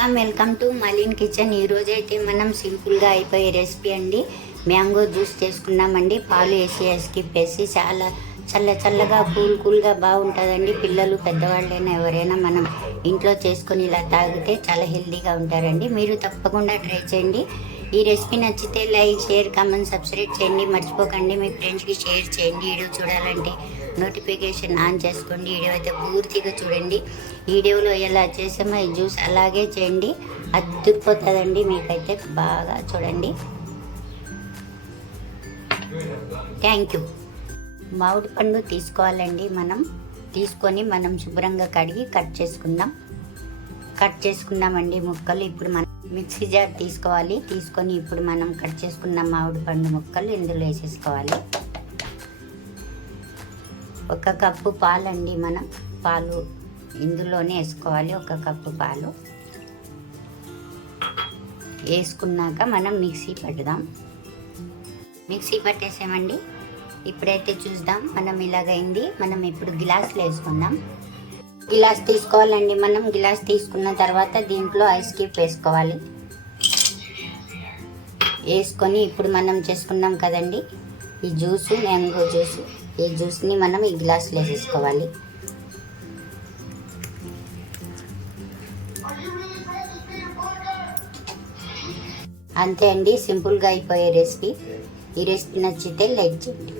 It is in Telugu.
Welcome welcome to Malin kitchen. ఈ అయితే మనం సింపుల్గా అయిపోయే రెసిపీ అండి. మ్యాంగో జ్యూస్ చేసుకున్నామండి పాలు వేసి స్కిప్ వేసి చాలా చల్ల చల్లగా కూల్ కూల్గా బాగుంటుందండి. పిల్లలు పెద్దవాళ్ళైనా ఎవరైనా మనం ఇంట్లో చేసుకొని ఇలా తాగితే చాలా హెల్తీగా ఉంటారండి. మీరు తప్పకుండా ట్రై చేయండి. ఈ రెసిపీ నచ్చితే లైక్ షేర్ కామెంట్ సబ్స్క్రైబ్ చేయండి. మర్చిపోకండి. మీ ఫ్రెండ్స్కి షేర్ చేయండి. వీడియో చూడాలంటే నోటిఫికేషన్ ఆన్ చేసుకోండి. వీడియో అయితే పూర్తిగా చూడండి. వీడియోలో ఎలా చేసామో ఈ జ్యూస్ అలాగే చేయండి. అద్దుకుపోతుందండి. మీకైతే బాగా చూడండి. Thank you. మామిడి పండు తీసుకోవాలండి మనం. తీసుకొని మనం శుభ్రంగా కడిగి కట్ చేసుకుందాం. కట్ చేసుకున్నామండి ముక్కలు. ఇప్పుడు మనం మిక్సీ జార్ తీసుకోవాలి. తీసుకొని ఇప్పుడు మనం కట్ చేసుకున్న మామిడి పండు ముక్కలు ఇందులో వేసేసుకోవాలి. ఒక కప్పు పాలండి మనం. పాలు ఇందులోనే వేసుకోవాలి. ఒక కప్పు పాలు. వేసుకున్నాక మనం మిక్సీ పెడదాం మిక్సీ పట్టేసామండి. ఇప్పుడైతే చూద్దాం మనం ఇలాగైంది మనం ఇప్పుడు గ్లాసులు వేసుకుందాం గిలాస్ తీసుకోవాలండి మనం గిలాస్ తీసుకున్న తర్వాత దీంట్లో ఐస్ క్యూబ్ వేసుకోవాలి. వేసుకొని ఇప్పుడు మనం చేసుకున్నాం కదండి ఈ జ్యూస్ మ్యాంగో జ్యూస్. ఈ జ్యూస్ని మనం ఈ గ్లాసులో వేసేసుకోవాలి అంతే అండి సింపుల్గా అయిపోయే రెసిపీ. ఈ రెసిపీ నచ్చితే లైక్ చేయండి.